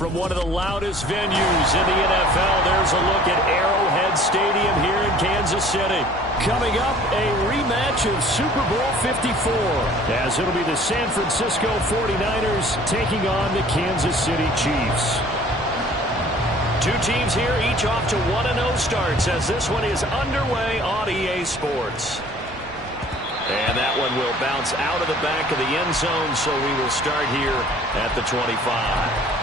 From one of the loudest venues in the NFL, there's a look at Arrowhead Stadium here in Kansas City. Coming up, a rematch of Super Bowl 54, as it'll be the San Francisco 49ers taking on the Kansas City Chiefs. Two teams here, each off to 1-0 starts, as this one is underway on EA Sports. And that one will bounce out of the back of the end zone, so we will start here at the 25.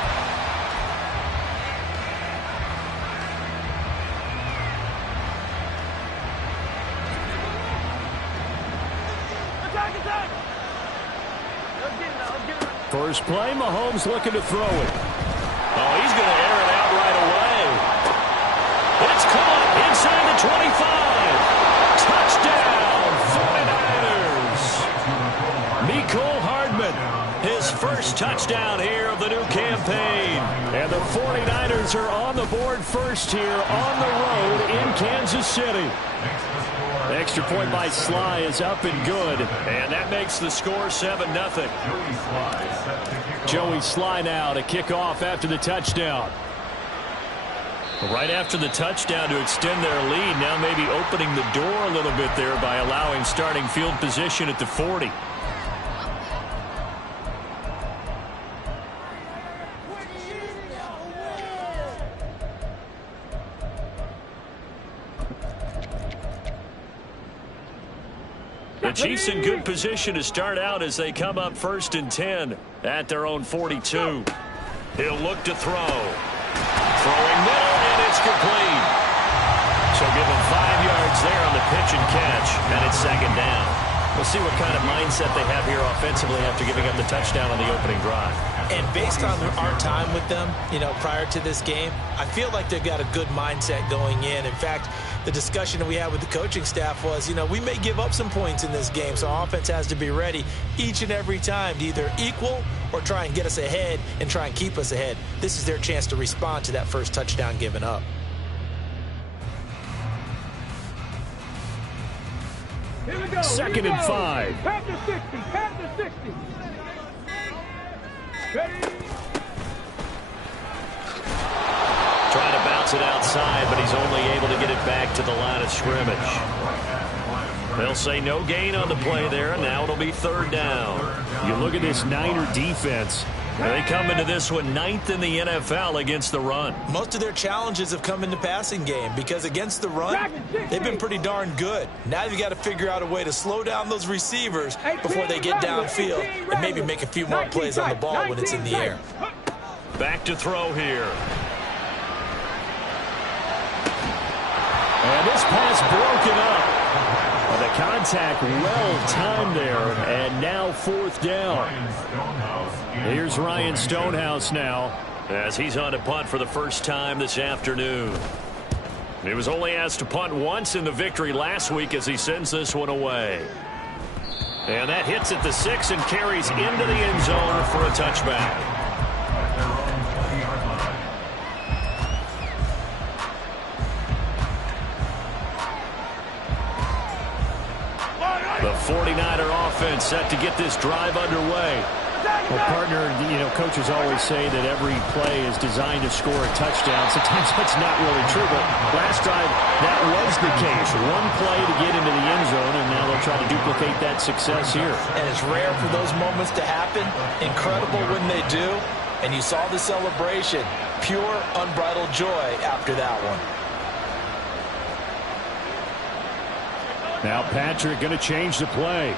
First play, Mahomes looking to throw it. Oh, he's going to air it out right away. It's caught inside the 25. Touchdown, 49ers. Mecole Hardman, his first touchdown here of the new campaign. And the 49ers are on the board first here on the road in Kansas City. Extra point by Sly is up and good. And that makes the score 7-0. Joey Sly now to kick off after the touchdown. Right after the touchdown to extend their lead. Now maybe opening the door a little bit there by allowing starting field position at the 40. The Chiefs in good position to start out as they come up 1st and 10 at their own 42. He'll look to throw. Throwing middle, and it's complete. So give him 5 yards there on the pitch and catch, and it's 2nd down. We'll see what kind of mindset they have here offensively after giving up the touchdown on the opening drive. And based on our time with them, prior to this game, I feel like they've got a good mindset going in. In fact, the discussion that we had with the coaching staff was, we may give up some points in this game, so our offense has to be ready each and every time to either equal or try and get us ahead and try and keep us ahead. This is their chance to respond to that first touchdown given up. Here we go. 2nd and 5. Pat the 60. Pat the 60. Ready? Trying to bounce it outside, but he's only able to get it back to the line of scrimmage. They'll say no gain on the play there, and now it'll be 3rd down. You look at this Niner defense. They come into this one 9th in the NFL against the run. Most of their challenges have come in the passing game because against the run, they've been pretty darn good. Now you've got to figure out a way to slow down those receivers before they get downfield and maybe make a few more plays on the ball when it's in the air. Back to throw here. And this pass broken up. The contact well-timed there, and now 4th down. Here's Ryan Stonehouse now, as he's on to punt for the first time this afternoon. He was only asked to punt once in the victory last week as he sends this one away. And that hits at the 6 and carries into the end zone for a touchback. The 49er offense set to get this drive underway. Well, partner, coaches always say that every play is designed to score a touchdown. Sometimes that's not really true, but last drive, that was the case. One play to get into the end zone, and now they'll try to duplicate that success here. And it's rare for those moments to happen. Incredible when they do. And you saw the celebration. Pure, unbridled joy after that one. Now Patrick going to change the play.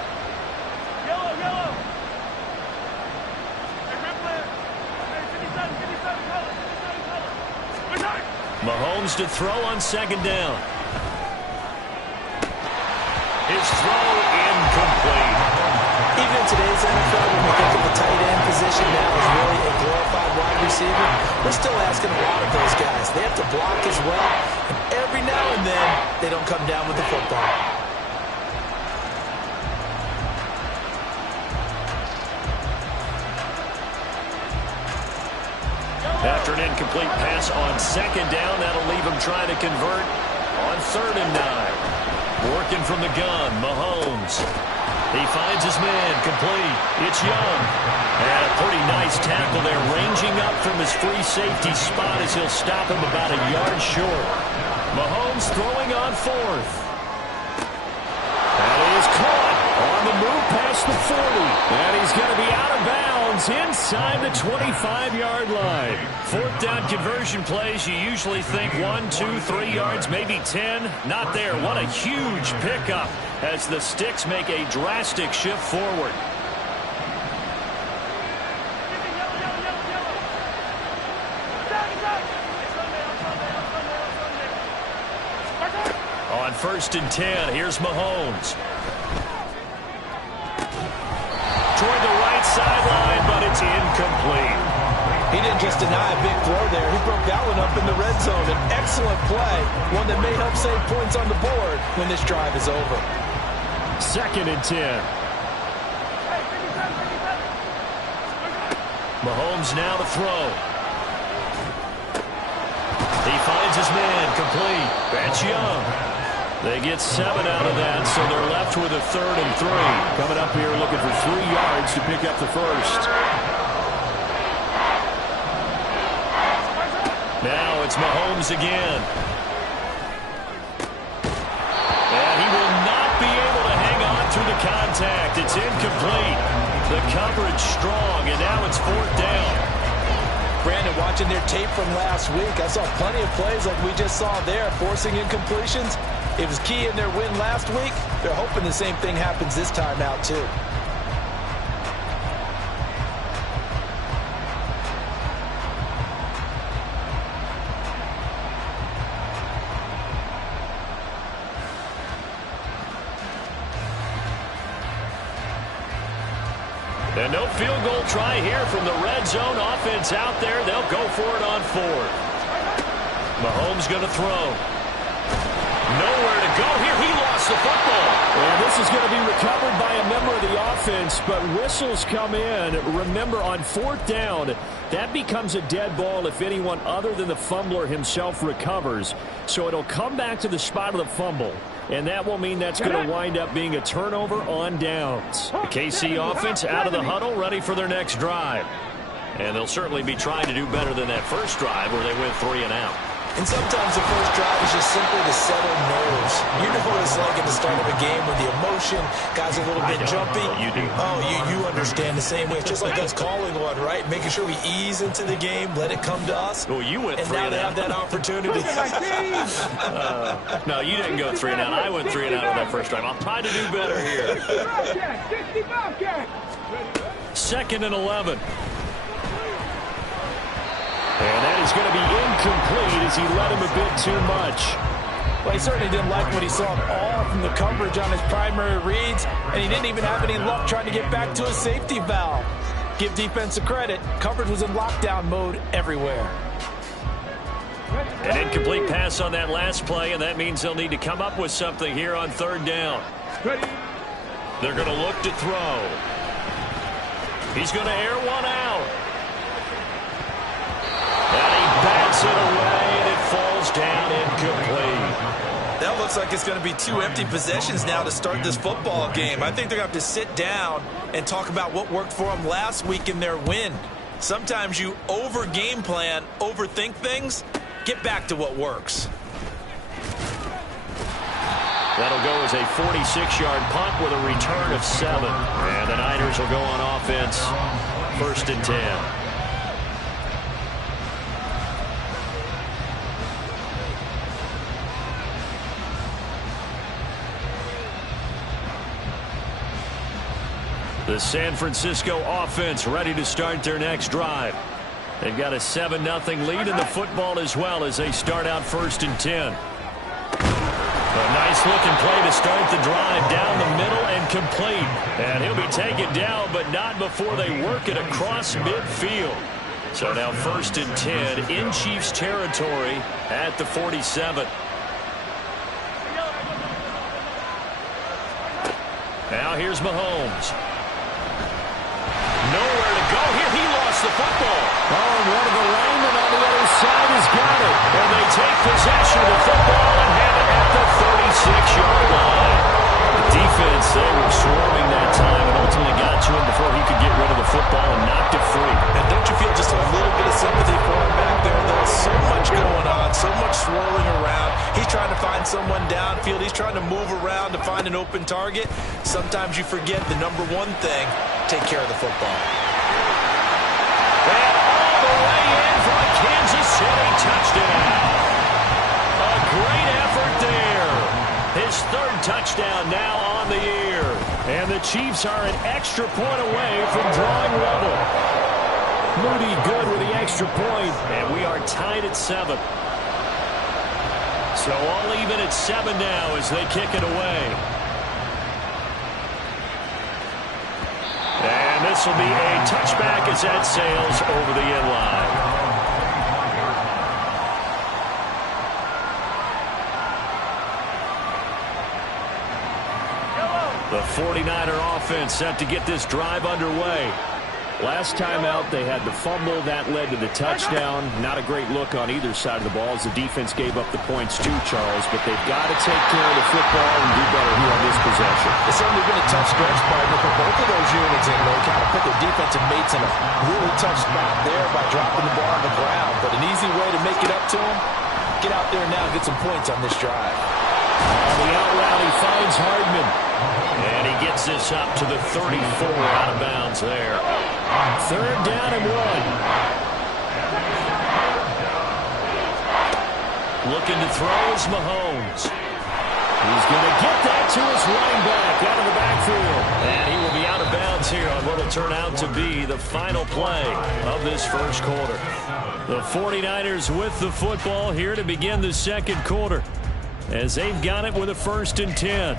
Mahomes to throw on 2nd down. His throw incomplete. Even in today's NFL, when we think of the tight end position now as really a glorified wide receiver, receiving, we're still asking a lot of those guys. They have to block as well, and every now and then, they don't come down with the football. After an incomplete pass on second down, that'll leave him trying to convert on 3rd and 9. Working from the gun, Mahomes. He finds his man, complete. It's Young. And a pretty nice tackle there, ranging up from his free safety spot as he'll stop him about a yard short. Mahomes throwing on 4th. That is caught on the move past the 40. And he's going to be out of bounds inside the 25-yard line. 4th down conversion plays, you usually think 1, 2, 3 yards, maybe 10. Not there. What a huge pickup as the Sticks make a drastic shift forward. On 1st and 10, here's Mahomes. Toward the right sideline, but it's incomplete. He didn't just deny a big throw there. He broke that one up in the red zone. An excellent play, one that may help save points on the board when this drive is over. 2nd and 10. Mahomes now to throw. He finds his man, complete. That's Young. They get 7 out of that, so they're left with a 3rd and 3. Coming up here looking for 3 yards to pick up the first. Now it's Mahomes again. And he will not be able to hang on through the contact. It's incomplete. The coverage strong, and now it's 4th down. Brandon, watching their tape from last week, I saw plenty of plays like we just saw there, forcing incompletions. It was key in their win last week. They're hoping the same thing happens this time out, too. And no field goal try here from the red zone. Offense out there. They'll go for it on 4th. Mahomes going to throw. Nowhere to go here. He lost the football. And this is going to be recovered by a member of the offense, but whistles come in. Remember, on 4th down, that becomes a dead ball if anyone other than the fumbler himself recovers. So it'll come back to the spot of the fumble. And that will mean that's going to wind up being a turnover on downs. The KC offense out of the huddle, ready for their next drive. And they'll certainly be trying to do better than that first drive where they went 3 and out. And sometimes the first drive is just simply to settle nerves. You know what it's like at the start of a game with the emotion, guys a little bit jumpy. You do. Oh, you understand the same way. It's just like us calling one, right? Making sure we ease into the game, let it come to us. Well, you went 3 and now and they out. have that opportunity. No, you didn't go 3 and out. I went 3 and out on that first drive. I'll try to do better here. 2nd and 11. And that is going to be incomplete as he let him a bit too much. Well, he certainly didn't like what he saw all from the coverage on his primary reads, and he didn't even have any luck trying to get back to his safety valve. Give defense a credit. Coverage was in lockdown mode everywhere. An incomplete pass on that last play, and that means they'll need to come up with something here on 3rd down. They're going to look to throw. He's going to air one out. And he bats it away, and it falls down incomplete. That looks like it's going to be 2 empty possessions now to start this football game. I think they're going to have to sit down and talk about what worked for them last week in their win. Sometimes you over-game plan, overthink things. Get back to what works. That'll go as a 46-yard punt with a return of 7. And the Niners will go on offense. 1st and 10. The San Francisco offense ready to start their next drive. They've got a 7-0 lead in the football as well as they start out 1st and 10. A nice-looking play to start the drive down the middle and complete. And he'll be taken down, but not before they work it across midfield. So now 1st and 10 in Chiefs territory at the 47. Now here's Mahomes. Nowhere to go here. He lost the football. Oh, and one of the linemen on the other side has got it. And they take possession of the football and have it at the 36-yard line. The defense, they were swarming that time and ultimately got to him before he could get rid of the football and knocked it free. And don't you feel just a little bit of sympathy for him back there? There's so much going on, so much swirling around. He's trying to find someone downfield. He's trying to move around to find an open target. Sometimes you forget the number one thing, take care of the football. And all the way in for a Kansas City touchdown. A great effort there. His 3rd touchdown now on the year. And the Chiefs are an extra point away from drawing level. Moody good with the extra point. And we are tied at 7. So all even at 7 now as they kick it away. And this will be a touchback as that sails over the end line. The 49er offense set to get this drive underway. Last time out, they had the fumble. That led to the touchdown. Not a great look on either side of the ball as the defense gave up the points too, Charles. But they've got to take care of the football and do better here on this possession. It's certainly been a tough stretch, partner, for both of those units. And they kind of put their defensive mates in a really tough spot there by dropping the ball on the ground. But an easy way to make it up to them, get out there now and get some points on this drive. On the out route, he finds Hardman. And he gets this up to the 34 out of bounds there. 3rd down and 1. Looking to throw is Mahomes. He's going to get that to his running back out of the backfield. And he will be out of bounds here on what will turn out to be the final play of this 1st quarter. The 49ers with the football here to begin the 2nd quarter as they've got it with a 1st and 10.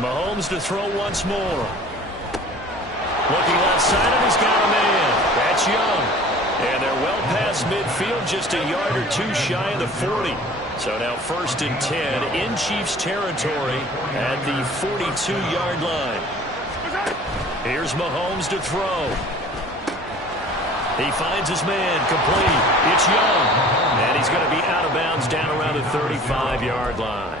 Mahomes to throw once more. Looking left side of, he's got a man. That's Young. And they're well past midfield, just a yard or two shy of the 40. So now 1st and 10 in Chiefs territory at the 42-yard line. Here's Mahomes to throw. He finds his man complete. It's Young. And he's going to be out of bounds down around the 35-yard line.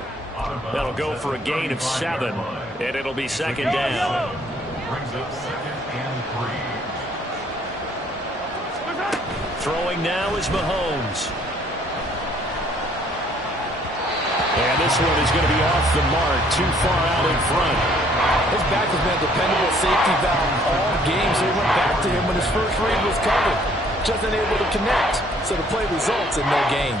That'll go for a gain of 7, and it'll be 2nd down. Throwing now is Mahomes. And this one is going to be off the mark, too far out in front. His back has been a dependable safety valve all game, so he went back to him when his first read was covered. Just unable to connect, so the play results in no gain.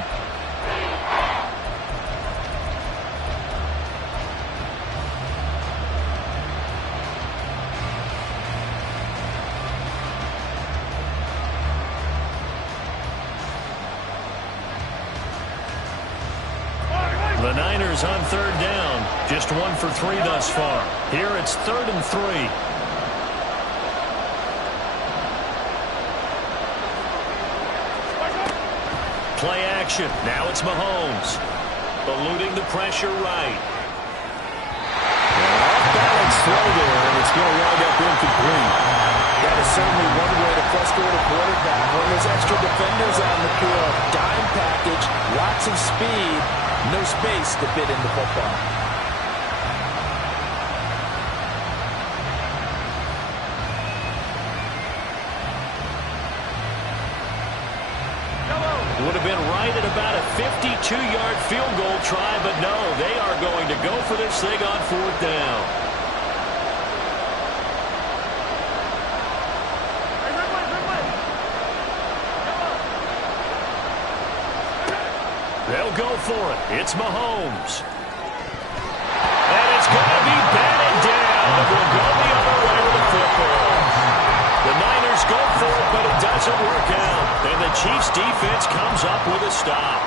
The Niners on 3rd down. Just 1 for 3 thus far. Here it's 3rd and 3. Play action. Now it's Mahomes. Eluding the pressure right. Off-balance throw there, and it's going to wind up incomplete. That is certainly one way to frustrate a quarterback. When there's extra defenders on the field, dime package, lots of speed, no space to fit in the football. Would have been right at about a 52-yard field goal try, but no, they are going to go for this thing on 4th down. They'll go for it. It's Mahomes. And it's going to be batted down. We'll go the other way with the football. The Niners go for it, but it doesn't work out. And the Chiefs defense comes up with a stop.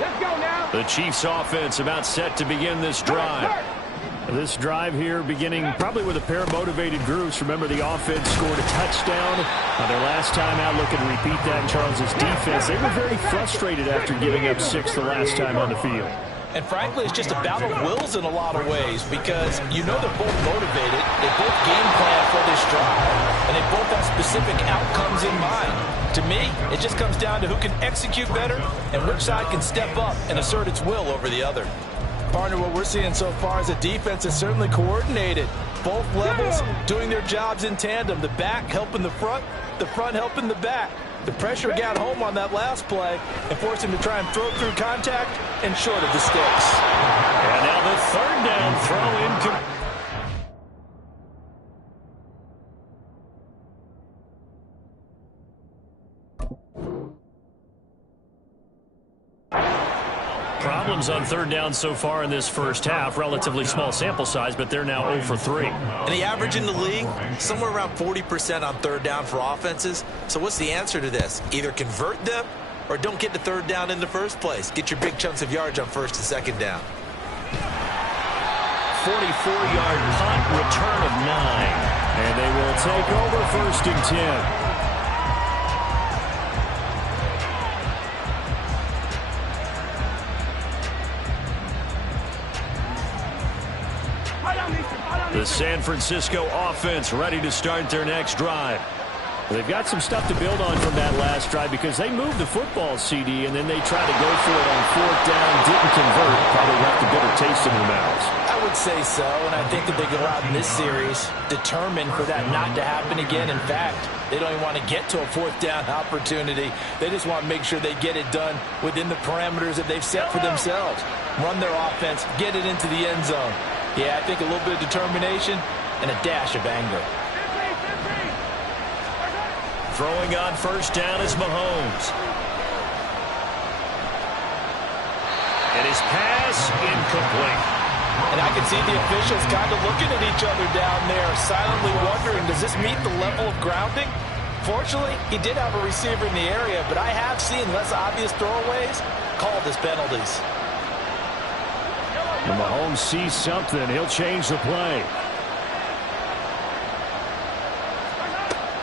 Let's go now. The Chiefs offense about set to begin this drive. This drive here beginning probably with a pair of motivated groups. Remember, the offense scored a touchdown. Their last time out, looking to repeat that in Charles's defense. They were very frustrated after giving up 6 the last time on the field. And frankly, it's just a battle of wills in a lot of ways because you know they're both motivated. They both game plan for this drive, and they both have specific outcomes in mind. To me, it just comes down to who can execute better and which side can step up and assert its will over the other. Partner, what we're seeing so far is a defense is certainly coordinated. Both levels doing their jobs in tandem. The back helping the front helping the back. The pressure got home on that last play and forced him to try and throw through contact and short of the sticks. And now the third down throw incomplete. Problems on third down so far in this first half. Relatively small sample size, but they're now 0 for 3. And the average in the league, somewhere around 40% on third down for offenses. So what's the answer to this? Either convert them or don't get to third down in the first place. Get your big chunks of yards on first and second down. 44-yard punt, return of 9. And they will take over first and 10. The San Francisco offense ready to start their next drive. They've got some stuff to build on from that last drive because they moved the football, CD, and then they tried to go for it on fourth down, didn't convert, probably left a bitter taste in their mouths. I would say so, and I think that they go out in this series determined for that not to happen again. In fact, they don't even want to get to a fourth down opportunity. They just want to make sure they get it done within the parameters that they've set for themselves. Run their offense, get it into the end zone. Yeah, I think a little bit of determination and a dash of anger. Throwing on first down is Mahomes. And his pass incomplete. And I can see the officials kind of looking at each other down there, silently wondering, does this meet the level of grounding? Fortunately, he did have a receiver in the area, but I have seen less obvious throwaways called as penalties. When Mahomes sees something, he'll change the play.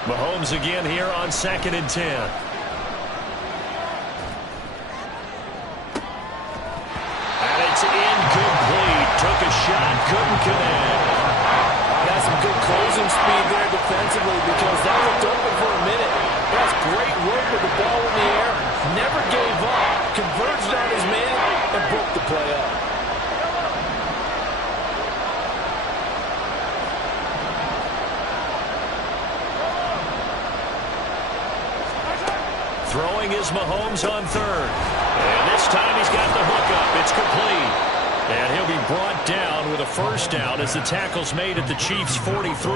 Mahomes again here on 2nd and 10. And it's incomplete. Took a shot, couldn't connect. That's some good closing speed there defensively because that looked open for a minute. That's great work with the ball in the air. Never gave up. Converged on his man and broke the play up. Throwing is Mahomes on third. And this time he's got the hook up. It's complete. And he'll be brought down with a first down as the tackle's made at the Chiefs' 43.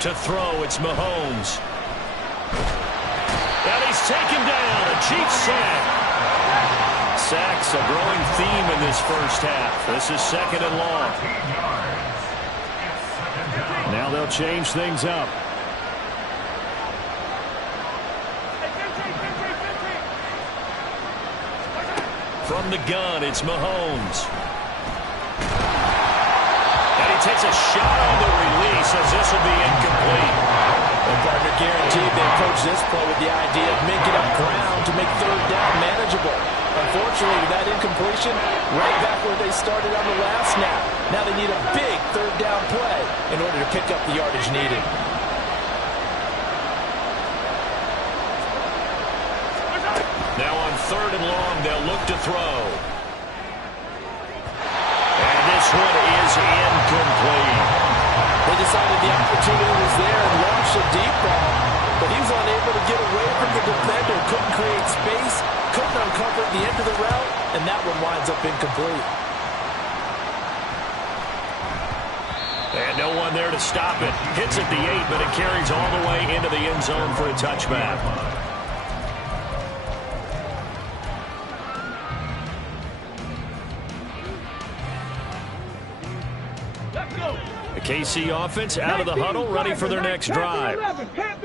To throw, it's Mahomes. And he's taken down. A Chiefs sack. Sacks a growing theme in this first half. This is 2nd and long. Now they'll change things up. From the gun, it's Mahomes. And he takes a shot on the release as this will be incomplete. Well, partner, guaranteed they approach this play with the idea of making up ground to make third down manageable. Unfortunately, with that incompletion, right back where they started on the last snap. Now they need a big third down play in order to pick up the yardage needed. Now on 3rd and long, they'll look to throw. And this one is incomplete. They decided the opportunity was there and launched a deep ball, but he was unable to get away from the defender, couldn't create space, couldn't uncover the end of the route, and that one winds up incomplete. And no one there to stop it. Hits at the 8, but it carries all the way into the end zone for a touchback. The KC offense out of the huddle, ready for their next drive.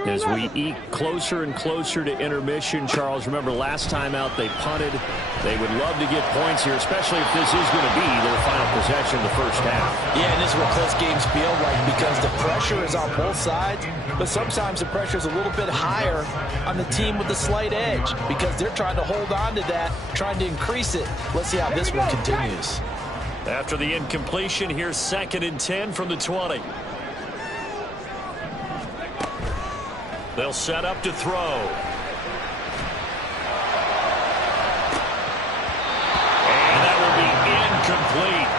As we eke closer and closer to intermission, Charles, remember last time out they punted. They would love to get points here, especially if this is going to be their final possession of the first half. Yeah, and this is what close games feel like because the pressure is on both sides, but sometimes the pressure is a little bit higher on the team with the slight edge because they're trying to hold on to that, trying to increase it. Let's see how this one continues. After the incompletion, here's 2nd and 10 from the 20. They'll set up to throw. And that will be incomplete.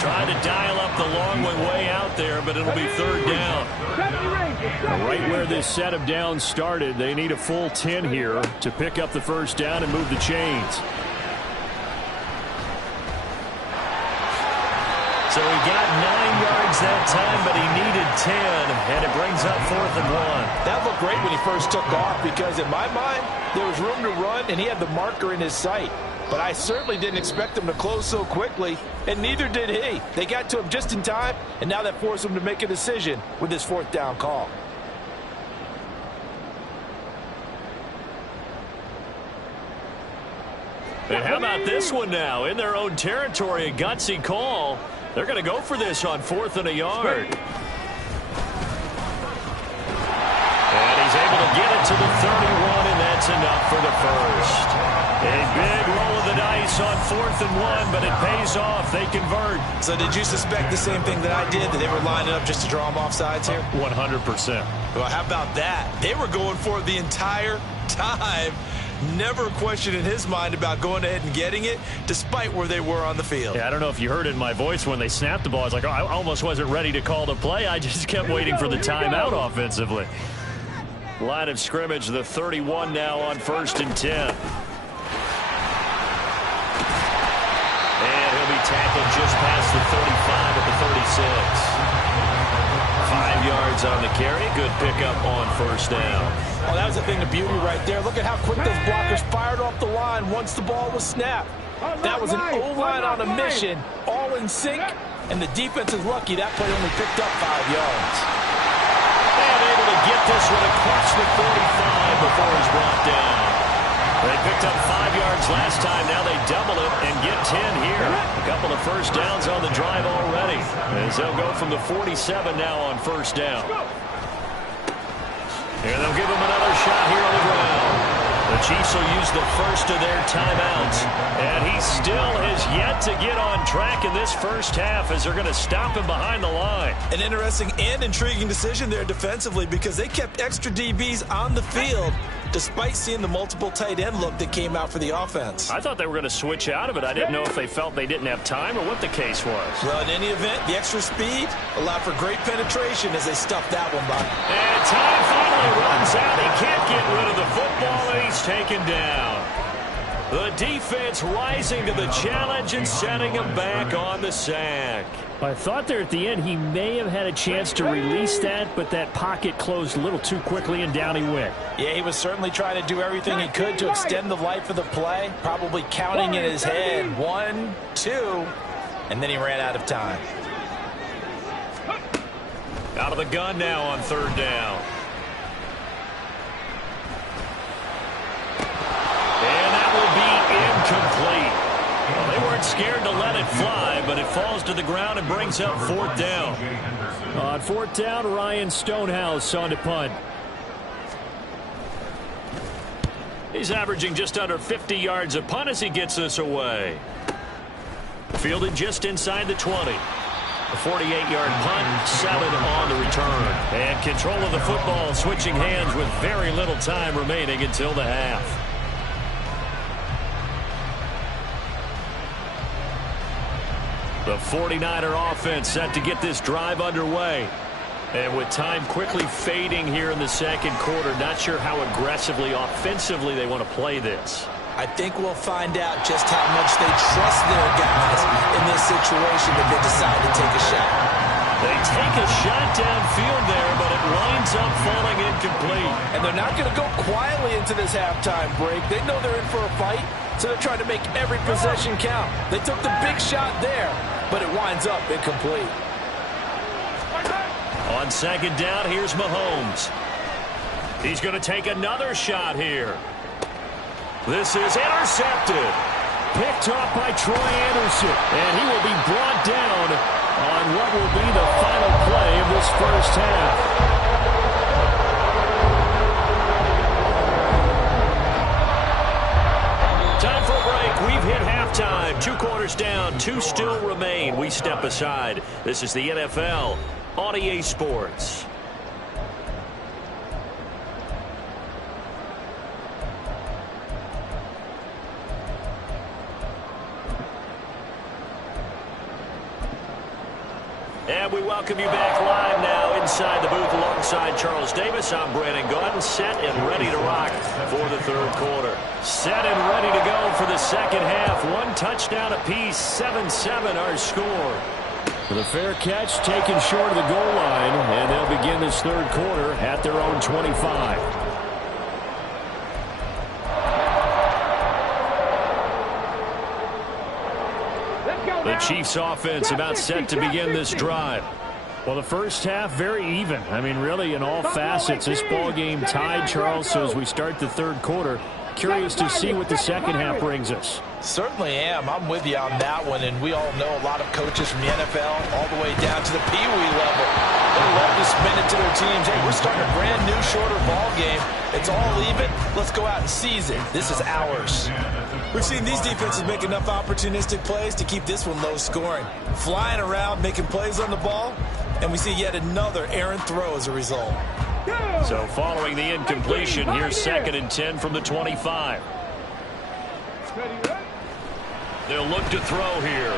Trying to dial up the long way out there, but it'll be 3rd down. Right where this set of downs started, they need a full 10 here to pick up the first down and move the chains. So he got 9 yards that time, but he needed 10, and it brings up 4th and 1. That looked great when he first took off because in my mind, there was room to run, and he had the marker in his sight. But I certainly didn't expect him to close so quickly, and neither did he. They got to him just in time, and now that forced him to make a decision with his 4th down call. And how about this one now? In their own territory, a gutsy call. They're going to go for this on 4th and a yard. And he's able to get it to the 31, and that's enough for the first. A big roll of the dice on 4th and 1, but it pays off. They convert. So did you suspect the same thing that I did, that they were lining up just to draw them off sides here? 100%. Well, how about that? They were going for it the entire time. Never a question in his mind about going ahead and getting it, despite where they were on the field. Yeah, I don't know if you heard it in my voice when they snapped the ball. I was like, oh, I almost wasn't ready to call the play. I just kept waiting for the timeout offensively. Line of scrimmage, the 31 now on 1st and 10. And he'll be tackled just past the 35 at the 36. 5 yards on the carry. Good pickup on 1st down. Oh, that was a thing of beauty right there. Look at how quick those blockers fired off the line once the ball was snapped. That was an O-line on a mission, all in sync, and the defense is lucky that play only picked up 5 yards. And able to get this one across the 45 before he's brought down. They picked up 5 yards last time. Now they double it and get 10 here. A couple of first downs on the drive already, as they'll go from the 47 now on 1st down. And they'll give him another shot here on the ground. The Chiefs will use the first of their timeouts. And he still has yet to get on track in this first half as they're going to stop him behind the line. An interesting and intriguing decision there defensively because they kept extra DBs on the field despite seeing the multiple tight end look that came out for the offense. I thought they were going to switch out of it. I didn't know if they felt they didn't have time or what the case was. Well, in any event, the extra speed allowed for great penetration as they stuffed that one by. And time finally runs out. He can't get rid of the football, and he's taken down. The defense rising to the challenge and setting him back on the sack. I thought there at the end he may have had a chance to release that, but that pocket closed a little too quickly, and down he went. Yeah, he was certainly trying to do everything he could to extend the life of the play, probably counting in his head 1, 2, and then he ran out of time. Out of the gun now on 3rd down. And that will be incomplete. Well, they weren't scared to let it fly, but it falls to the ground and brings up 4th down. On 4th down, Ryan Stonehouse on to punt. He's averaging just under 50 yards a punt as he gets this away. Fielded just inside the 20. A 48-yard punt, 7 on the return. And control of the football switching hands with very little time remaining until the half. The 49er offense set to get this drive underway. And with time quickly fading here in the second quarter, not sure how aggressively, offensively they want to play this. I think we'll find out just how much they trust their guys in this situation if they decide to take a shot. They take a shot downfield there, but it winds up falling incomplete. And they're not going to go quietly into this halftime break. They know they're in for a fight, so they're trying to make every possession count. They took the big shot there, but it winds up incomplete. On second down, here's Mahomes. He's going to take another shot here. This is intercepted. Picked off by Troy Anderson. And he will be brought down on what will be the final play of this first half. Time for a break. We've hit halftime. 2 quarters down. 2 still remain. We step aside. This is the NFL on EA Sports. And we welcome you back live now inside the booth alongside Charles Davis. I'm Brandon Gaudin, set and ready to rock for the third quarter. Set and ready to go for the second half. 1 touchdown apiece, 7-7 our score. The fair catch taken short of the goal line, and they'll begin this third quarter at their own 25. The Chiefs offense about set to begin this drive. Well, the first half very even. I mean, really in all facets. This ball game tied, Charles, so as we start the third quarter, curious to see what the second half brings us. Certainly am. I'm with you on that one, and we all know a lot of coaches from the NFL all the way down to the Pee Wee level. They love to spin it to their teams. Hey, we're starting a brand new, shorter ball game. It's all even. Let's go out and seize it. This is ours. We've seen these defenses make enough opportunistic plays to keep this one low scoring. Flying around, making plays on the ball, and we see yet another errant throw as a result. So following the incompletion, here's 2nd and 10 from the 25. They'll look to throw here.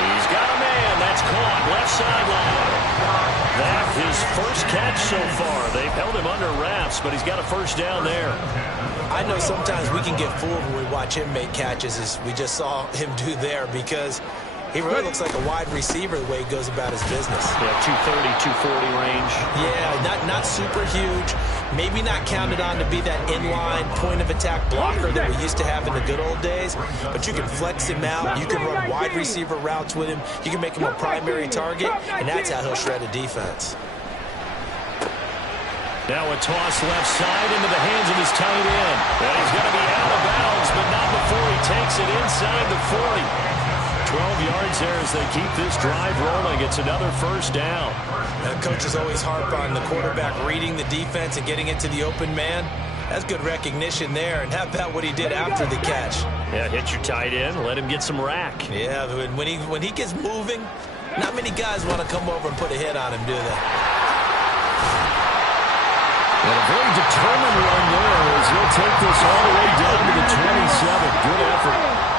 He's got a man. That's caught. Left sideline. That's his first catch so far. They've held him under wraps, but he's got a first down there. I know sometimes we can get fooled when we watch him make catches, as we just saw him do there, because he really looks like a wide receiver the way he goes about his business. Yeah, 230, 240 range. Yeah, not super huge. Maybe not counted on to be that inline point-of-attack blocker that we used to have in the good old days. But you can flex him out. You can run wide receiver routes with him. You can make him a primary target, and that's how he'll shred a defense. Now a toss left side into the hands of his tight end. And he's going to be out of bounds, but not before he takes it inside the 40. 12 yards there as they keep this drive rolling. It's another first down. Now, coaches always harp on the quarterback reading the defense and getting into the open man. That's good recognition there. And how about what he did after the catch? Yeah, hit your tight end, let him get some rack. Yeah, when he gets moving, not many guys want to come over and put a hit on him, do they? And a very determined run there as he'll take this all the way down to the 27. Good effort.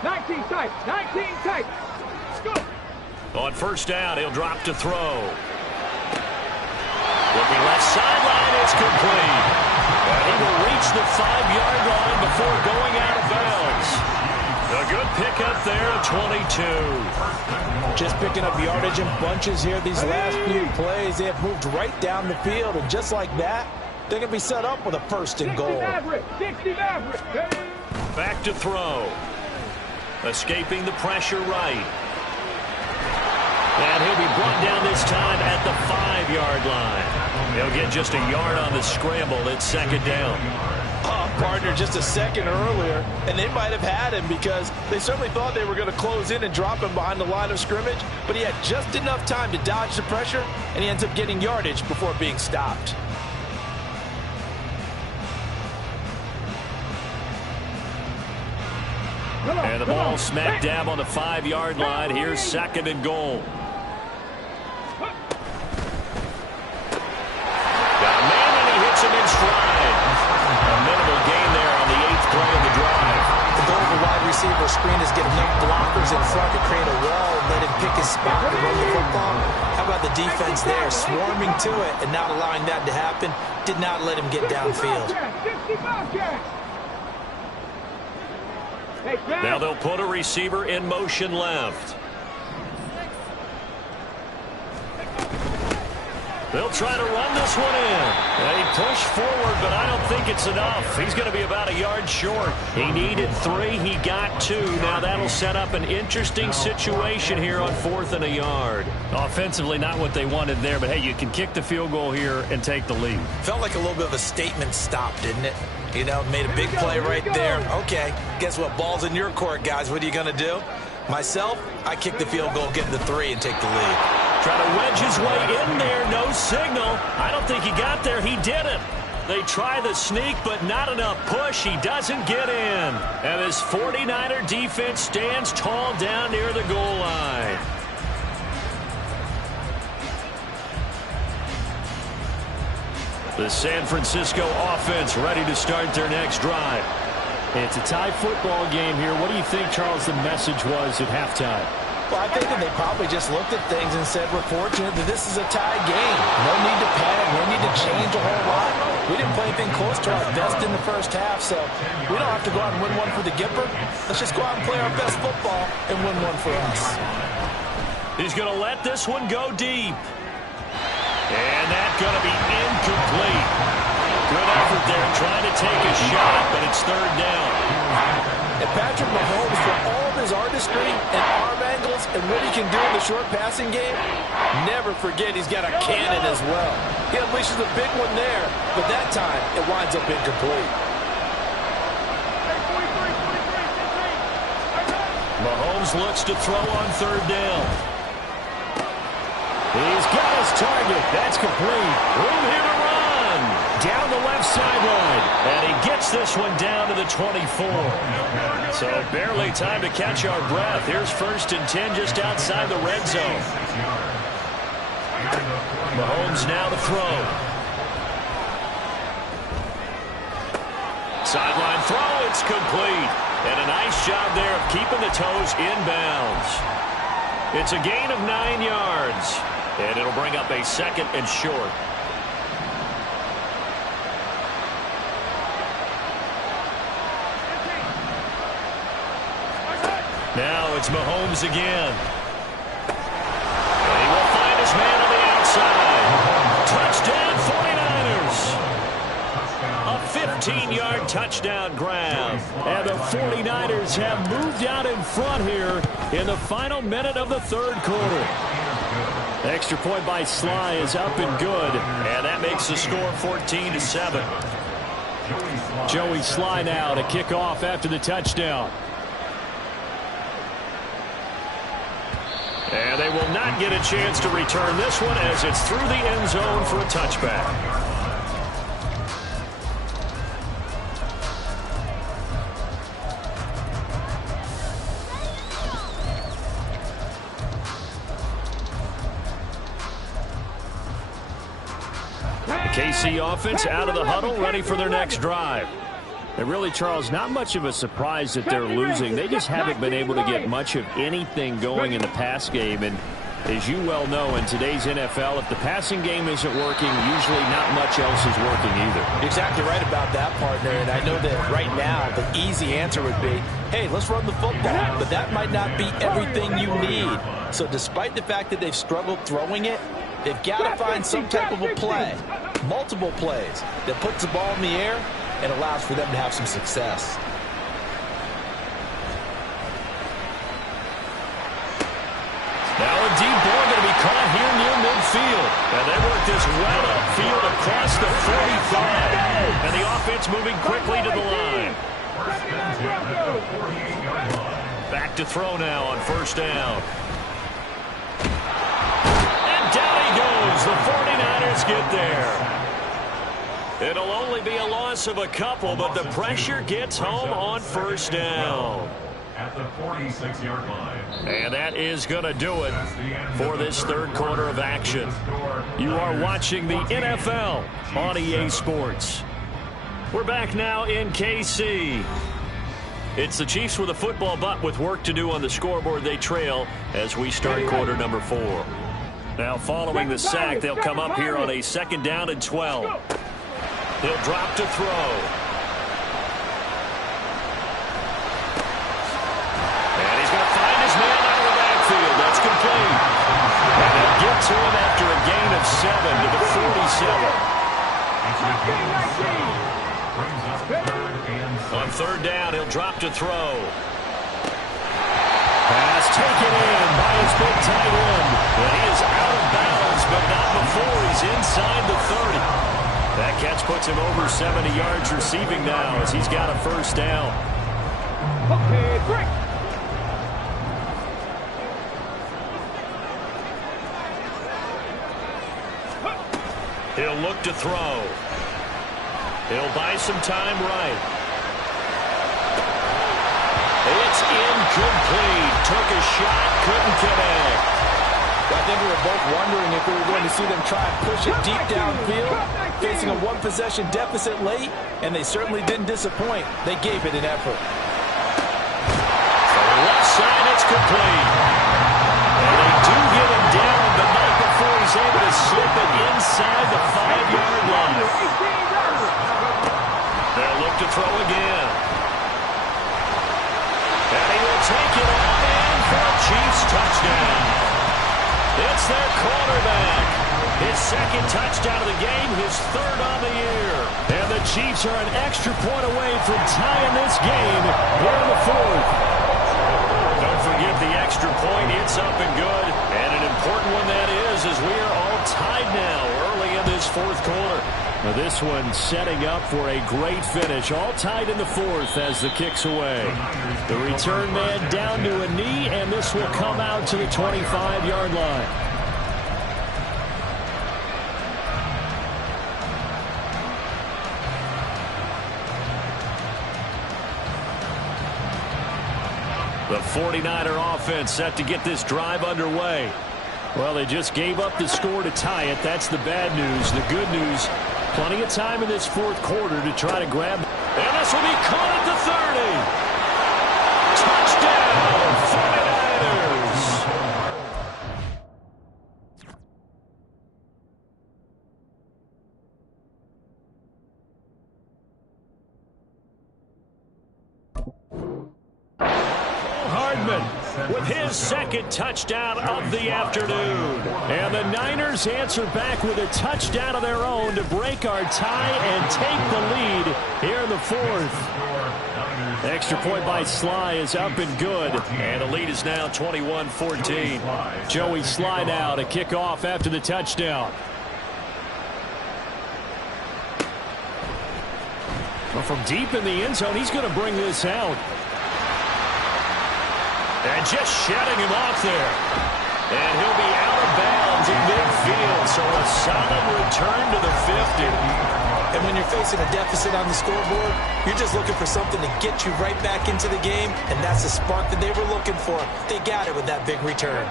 19 tight. 19 tight. Go. On first down, he'll drop to throw. Looking left sideline, it's complete. And he will reach the 5-yard line before going out of bounds. A good pickup there at 22. Just picking up yardage in bunches here these last few plays. They have moved right down the field, and just like that, they're going to be set up with a first and goal. 60 average. Back to throw. Escaping the pressure right. And he'll be brought down this time at the 5-yard line. He'll get just a yard on the scramble. It's second down. Partner just a second earlier, and they might have had him because they certainly thought they were going to close in and drop him behind the line of scrimmage, but he had just enough time to dodge the pressure, and he ends up getting yardage before being stopped. And the ball smack dab on the 5-yard line. Here's second and goal. Got a man, and he hits him in stride. A minimal gain there on the 8th play of the drive. The goal of the wide receiver screen is get enough blockers in front to create a wall and let him pick his spot to run the football. How about about the defense there, swarming to it and not allowing that to happen. Did not let him get downfield. Now they'll put a receiver in motion left. They'll try to run this one in. They push forward, but I don't think it's enough. He's going to be about a yard short. He needed 3. He got 2. Now that'll set up an interesting situation here on 4th and a yard. Offensively, not what they wanted there, but hey, you can kick the field goal here and take the lead. Felt like a little bit of a statement stop, didn't it? You know, made a big play right there. Okay, guess what? Ball's in your court, guys. What are you going to do? Myself, I kick the field goal, get the 3, and take the lead. Try to wedge his way in there. No signal. I don't think he got there. He didn't. They try the sneak, but not enough push. He doesn't get in. And his 49er defense stands tall down near the goal line. The San Francisco offense ready to start their next drive. It's a tie football game here. What do you think, Charles, the message was at halftime? Well, I think that they probably just looked at things and said, we're fortunate that this is a tie game. No need to panic. No need to change a whole lot. We didn't play anything close to our best in the first half, so we don't have to go out and win one for the Gipper. Let's just go out and play our best football and win one for us. He's going to let this one go deep. And that's going to be incomplete. Good effort there trying to take a shot, but it's 3rd down. And Patrick Mahomes, for all of his artistry and arm angles and what he can do in the short passing game, never forget he's got a cannon as well. He unleashes a big one there, but that time it winds up incomplete. Mahomes looks to throw on 3rd down. He's got his target. That's complete. Room here to run. Down the left sideline. And he gets this one down to the 24. So barely time to catch our breath. Here's 1st and 10 just outside the red zone. Mahomes now to throw. Sideline throw. It's complete. And a nice job there of keeping the toes inbounds. It's a gain of 9 yards. And it'll bring up a 2nd and short. Now it's Mahomes again. And he will find his man on the outside. Touchdown 49ers. A 15-yard touchdown grab. And the 49ers have moved out in front here in the final minute of the 3rd quarter. Extra point by Sly is up and good. And that makes the score 14-7. Joey Sly now to kick off after the touchdown. And they will not get a chance to return this one as it's through the end zone for a touchback. The KC offense out of the huddle, ready for their next drive. And really, Charles, not much of a surprise that they're losing. They just haven't been able to get much of anything going in the pass game. And as you well know, in today's NFL, if the passing game isn't working, usually not much else is working either. You're exactly right about that, partner. And I know that right now the easy answer would be, hey, let's run the football. But that might not be everything you need. So despite the fact that they've struggled throwing it, they've got to find some type of a play, multiple plays, that puts the ball in the air and allows for them to have some success. Now a deep ball going to be caught here near midfield. And they work this well upfield across the 45. And the offense moving quickly to the line. Back to throw now on 1st down. And down he goes. The 49ers get there. It'll only be a loss of a couple, but the pressure gets home on 1st down. At the 46-yard line. And that is going to do it for this 3rd quarter of action. You are watching the NFL on EA Sports. We're back now in KC. It's the Chiefs with a football, but with work to do on the scoreboard. They trail as we start quarter number 4. Now following the sack, they'll come up here on a 2nd down and 12. He'll drop to throw. And he's going to find his man out of the backfield. That's complete. And they'll get to him after a gain of 7 to the 47. On 3rd down, he'll drop to throw. Pass taken in by his big tight end. But he is out of bounds, but not before he's inside the 30. That catch puts him over 70 yards receiving now as he's got a 1st down. Okay, break. He'll look to throw. He'll buy some time right. It's incomplete. Took a shot, couldn't connect. I think we were both wondering if we were going to see them try and push it deep downfield, facing a 1-possession deficit late, and they certainly didn't disappoint. They gave it an effort. For the left side, it's complete. And they do get him down, but not before he's able to slip it inside the 5-yard line. They'll look to throw again. And he will take it on in for a Chiefs touchdown. It's their quarterback. His 2nd touchdown of the game, his 3rd on the year. And the Chiefs are an extra point away from tying this game here in the 4th. Don't forget the extra point. It's up and good. And an important one that is, as we are all tied now early in this 4th quarter. Now this one setting up for a great finish. All tied in the 4th as the kick's away. The return man down to a knee, and this will come out to the 25-yard line. The 49er offense set to get this drive underway. Well, they just gave up the score to tie it. That's the bad news. The good news, plenty of time in this 4th quarter to try to grab. And this will be caught at the 30. Hardman with his 2nd touchdown of the afternoon. And the Niners answer back with a touchdown of their own to break our tie and take the lead here in the 4th. Extra point by Sly is up and good. And the lead is now 21-14. Joey Sly now to kick off after the touchdown. Well, from deep in the end zone, he's going to bring this out. And just shutting him off there. And he'll be out of bounds in midfield. So a solid return to the 50. And when you're facing a deficit on the scoreboard, you're just looking for something to get you right back into the game, and that's the spark that they were looking for. They got it with that big return.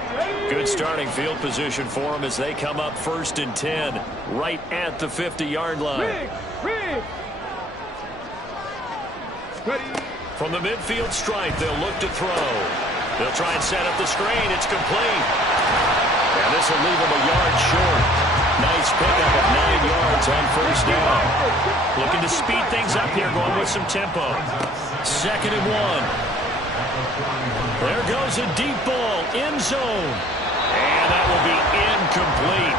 Good starting field position for them as they come up 1st and 10, right at the 50-yard line. From the midfield stripe, they'll look to throw. They'll try and set up the screen. It's complete. And this will leave them a yard short. Nice pickup of 9 yards on 1st down. Looking to speed things up here, going with some tempo. 2nd and 1. There goes a deep ball, end zone. And that will be incomplete.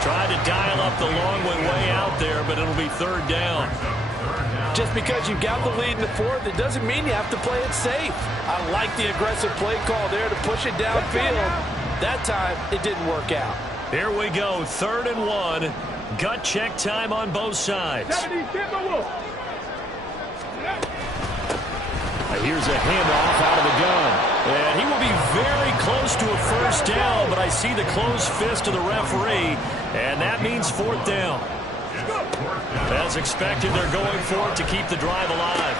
Tried to dial up the long way out there, but it'll be 3rd down. Just because you've got the lead in the 4th, it doesn't mean you have to play it safe. I like the aggressive play call there to push it downfield. That time, it didn't work out. Here we go, 3rd and 1. Gut check time on both sides. Here's a handoff out of the gun. And he will be very close to a 1st down, but I see the closed fist of the referee, and that means 4th down. As expected, they're going for it to keep the drive alive.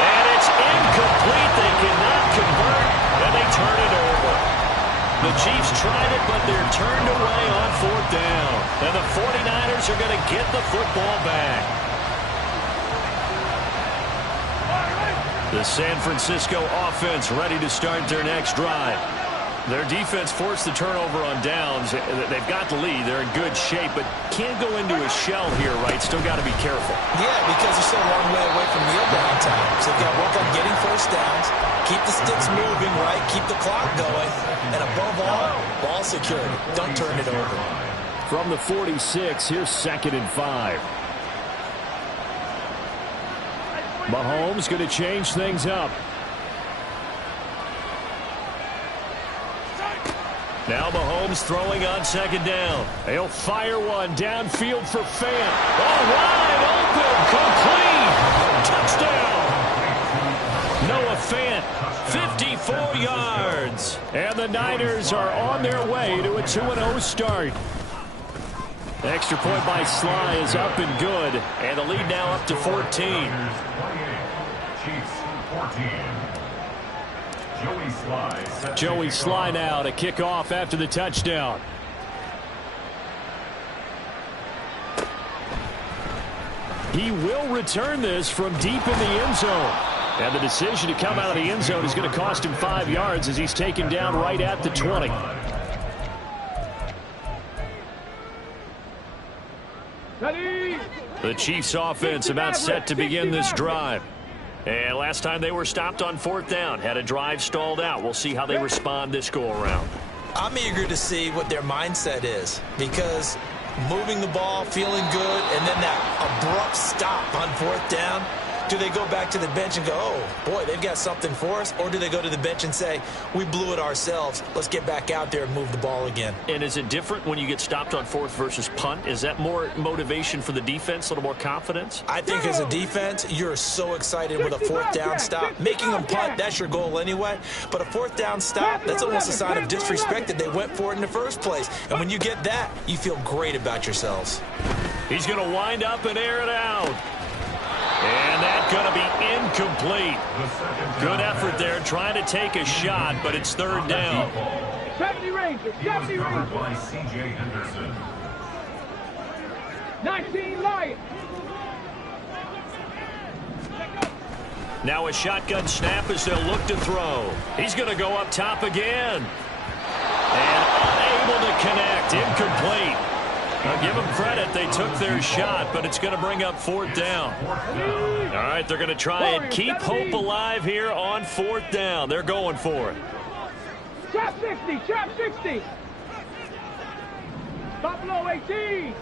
And it's incomplete. They cannot convert, and they turn it over. The Chiefs tried it, but they're turned away on 4th down. And the 49ers are going to get the football back. The San Francisco offense ready to start their next drive. Their defense forced the turnover on downs. They've got the lead. They're in good shape, but can't go into a shell here, right? Still got to be careful. Yeah, because they're still a long way away from kneel down time. So they've got to work on getting first downs, keep the sticks moving, right? Keep the clock going. And above all, ball security. Don't turn it over. From the 46, here's 2nd and 5. Mahomes going to change things up. Now Mahomes throwing on 2nd down. He'll fire one downfield for Fant. Oh, wide open, complete. Touchdown. Noah Fant, 54 yards. And the Niners are on their way to a 2-0 start. Extra point by Sly is up and good. And the lead now up to 14. Chiefs 14. Joey Sly now to kick off after the touchdown. He will return this from deep in the end zone. And the decision to come out of the end zone is going to cost him 5 yards as he's taken down right at the 20. Ready. The Chiefs offense about set to begin this drive. And last time they were stopped on 4th down, had a drive stalled out. We'll see how they respond this go-around. I'm eager to see what their mindset is, because moving the ball, feeling good, and then that abrupt stop on 4th down, do they go back to the bench and go, oh, boy, they've got something for us? Or do they go to the bench and say, we blew it ourselves, let's get back out there and move the ball again? And is it different when you get stopped on 4th versus punt? Is that more motivation for the defense, a little more confidence? I think as a defense, you're so excited with a 4th down stop. Making them punt, that's your goal anyway. But a 4th down stop, that's almost a sign of disrespect that they went for it in the first place. And when you get that, you feel great about yourselves. He's going to wind up and air it out. And that's going to be incomplete. Good effort there trying to take a shot, but it's 3rd down. 70 Rangers. 70 Rangers. By C.J. Henderson. 19 Lions. Now a shotgun snap as they'll look to throw. He's going to go up top again. And unable to connect. Incomplete. I'll give them credit. They took their shot, but it's going to bring up 4th down. All right, they're going to try and keep hope alive here on 4th down. They're going for it. Trap 60. Trap 60. Buffalo 18.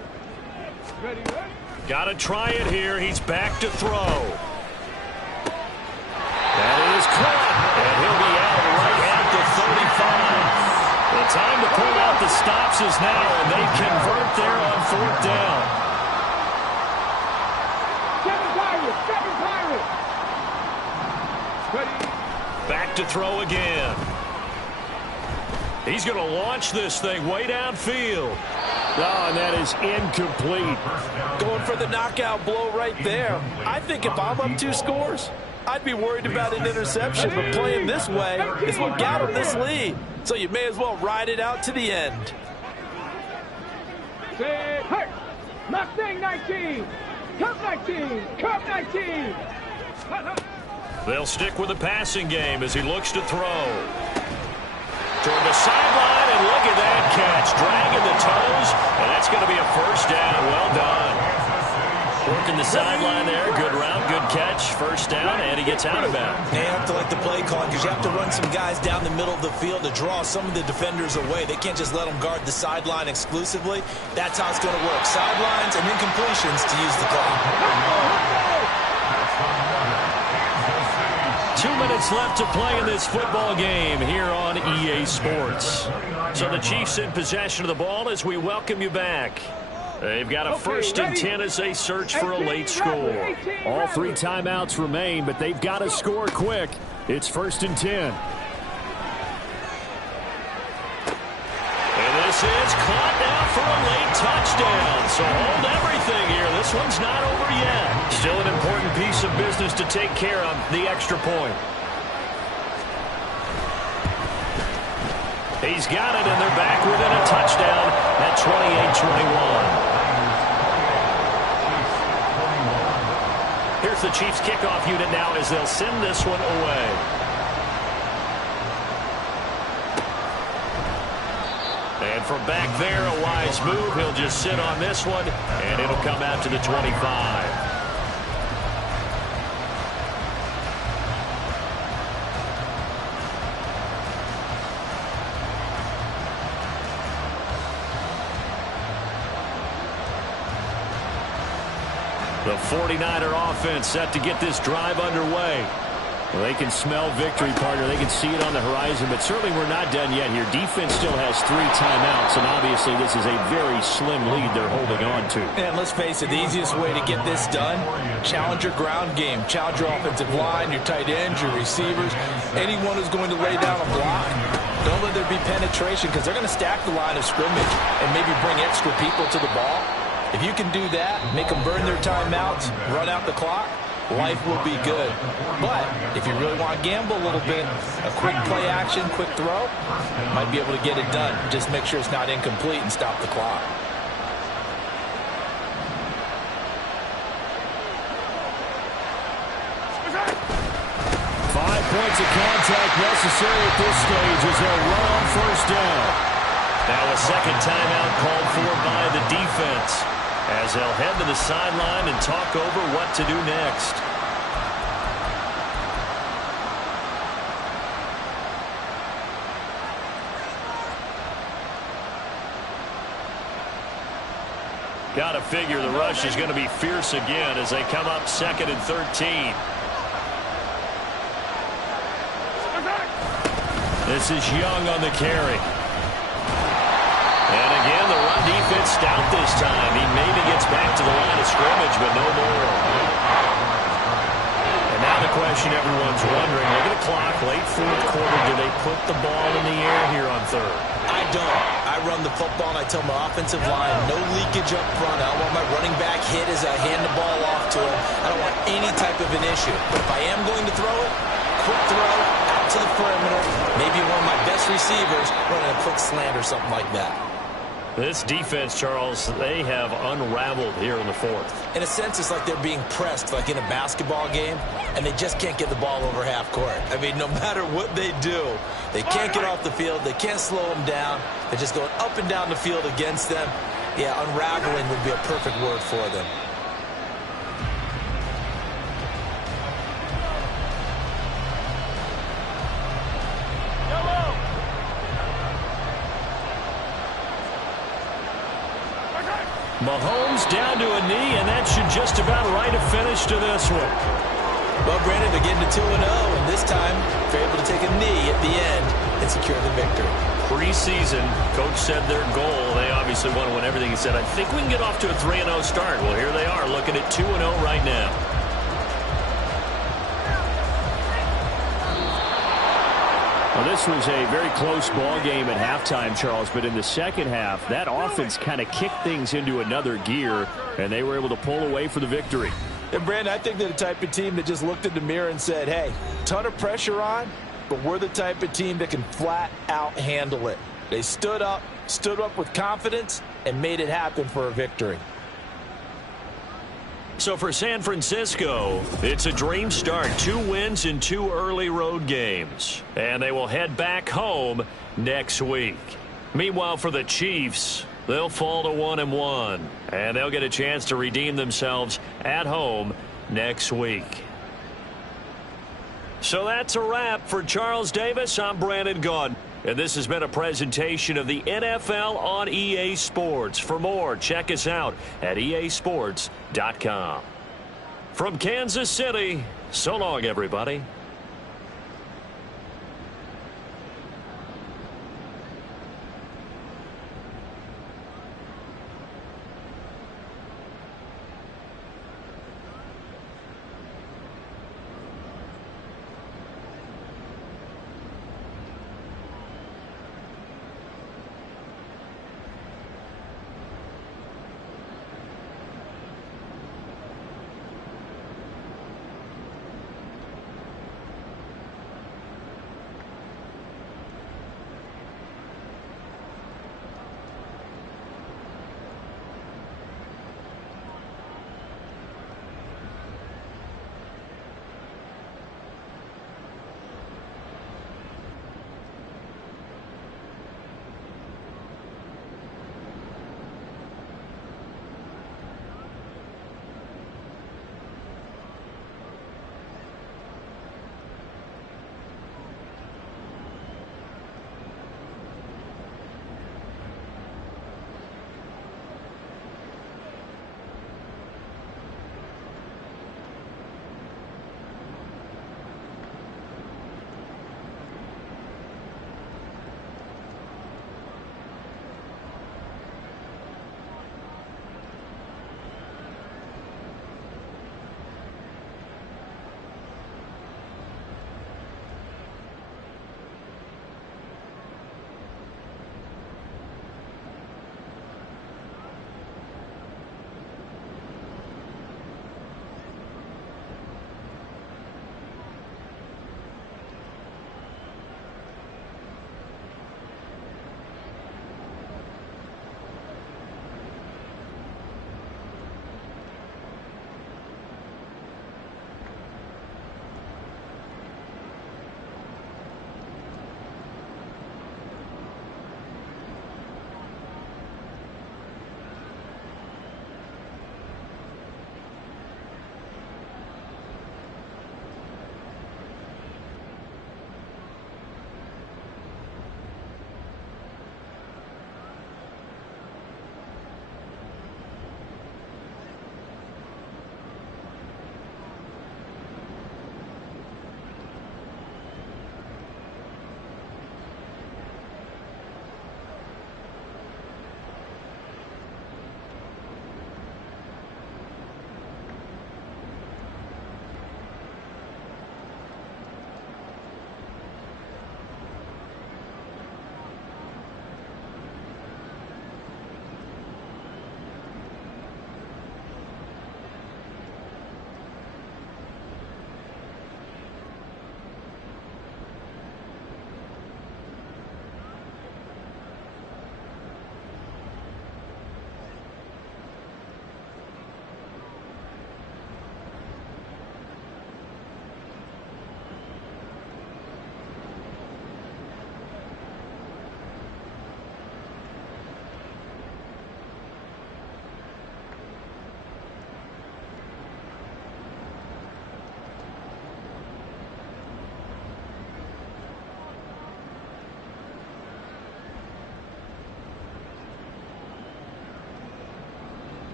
Ready, ready. Got to try it here. He's back to throw. That is caught, and he'll be out right at the 35. The time to pull out the stops is now, and they convert there on 4th down. 7 Pirates. 7 Pirates. Ready. Back to throw again. He's going to launch this thing way downfield. Oh, and that is incomplete. Going for the knockout blow right there. I think if I'm up 2 scores, I'd be worried about an interception, but playing this way is what got him this lead. So you may as well ride it out to the end. Say, hey, Mustang 19. Cup 19. Cup 19. They'll stick with the passing game as he looks to throw. Toward the sideline, and look at that catch. Dragging the toes, and that's going to be a 1st down. Well done. Working the sideline there. Good route, good catch. 1st down, and he gets out of bounds. And you have to like the play calling, because you have to run some guys down the middle of the field to draw some of the defenders away. They can't just let them guard the sideline exclusively. That's how it's going to work. Sidelines and incompletions to use the clock. 2 minutes left to play in this football game here on EA Sports. So the Chiefs in possession of the ball as we welcome you back. They've got a 1st and 10 as they search for a late score. All 3 timeouts remain, but they've got to score quick. It's 1st and 10. And this is caught now for a late touchdown. So hold everything here. This one's not over yet. Still an important piece of business to take care of, the extra point. He's got it, and they're back within a touchdown at 28-21. Here's the Chiefs kickoff unit now as they'll send this one away. And from back there, a wise move. He'll just sit on this one, and it'll come out to the 25. The 49er offense set to get this drive underway. Well, they can smell victory, partner. They can see it on the horizon, but certainly we're not done yet here. Defense still has 3 timeouts, and obviously this is a very slim lead they're holding on to. And let's face it, the easiest way to get this done, challenge your ground game. Challenge your offensive line, your tight ends, your receivers, anyone who's going to lay down a block. Don't let there be penetration because they're going to stack the line of scrimmage and maybe bring extra people to the ball. If you can do that, make them burn their timeouts, run out the clock, life will be good. But if you really want to gamble a little bit, a quick play action, quick throw, might be able to get it done. Just make sure it's not incomplete and stop the clock. Points of contact necessary at this stage as they'll run on first down. Now a second timeout called for by the defense as they'll head to the sideline and talk over what to do next. Got to figure the rush is going to be fierce again as they come up 2nd and 13. This is Young on the carry. And again, the run defense stout this time. He maybe gets back to the line of scrimmage, but no more. And now the question everyone's wondering, look at the clock, late 4th quarter. Do they put the ball in the air here on 3rd? I don't. I run the football, and I tell my offensive line, no leakage up front. I don't want my running back hit as I hand the ball off to him. I don't want any type of an issue. But if I am going to throw it, quick throw, out to the perimeter, maybe one of my best receivers running a quick slant or something like that. This defense, Charles, they have unraveled here in the 4th. In a sense, it's like they're being pressed, like in a basketball game, and they just can't get the ball over half court. I mean, no matter what they do, they can't get off the field. They can't slow them down. They're just going up and down the field against them. Yeah, unraveling would be a perfect word for them. Mahomes down to a knee, and that should just about write a finish to this one. Well, Brandon, they're getting to 2-0, and this time they're able to take a knee at the end and secure the victory. Preseason, coach said their goal, they obviously want to win everything. He said, I think we can get off to a 3-0 start. Well, here they are looking at 2-0 right now. Well, this was a very close ball game at halftime, Charles, but in the second half, that offense kind of kicked things into another gear, and they were able to pull away for the victory. And, Brandon, I think they're the type of team that just looked in the mirror and said, hey, ton of pressure on, but we're the type of team that can flat out handle it. They stood up with confidence, and made it happen for a victory. So for San Francisco, it's a dream start. 2 wins in 2 early road games. And they will head back home next week. Meanwhile, for the Chiefs, they'll fall to 1-1. And they'll get a chance to redeem themselves at home next week. So that's a wrap. For Charles Davis, I'm Brandon Gaudin. And this has been a presentation of the NFL on EA Sports. For more, check us out at easports.com. From Kansas City, so long, everybody.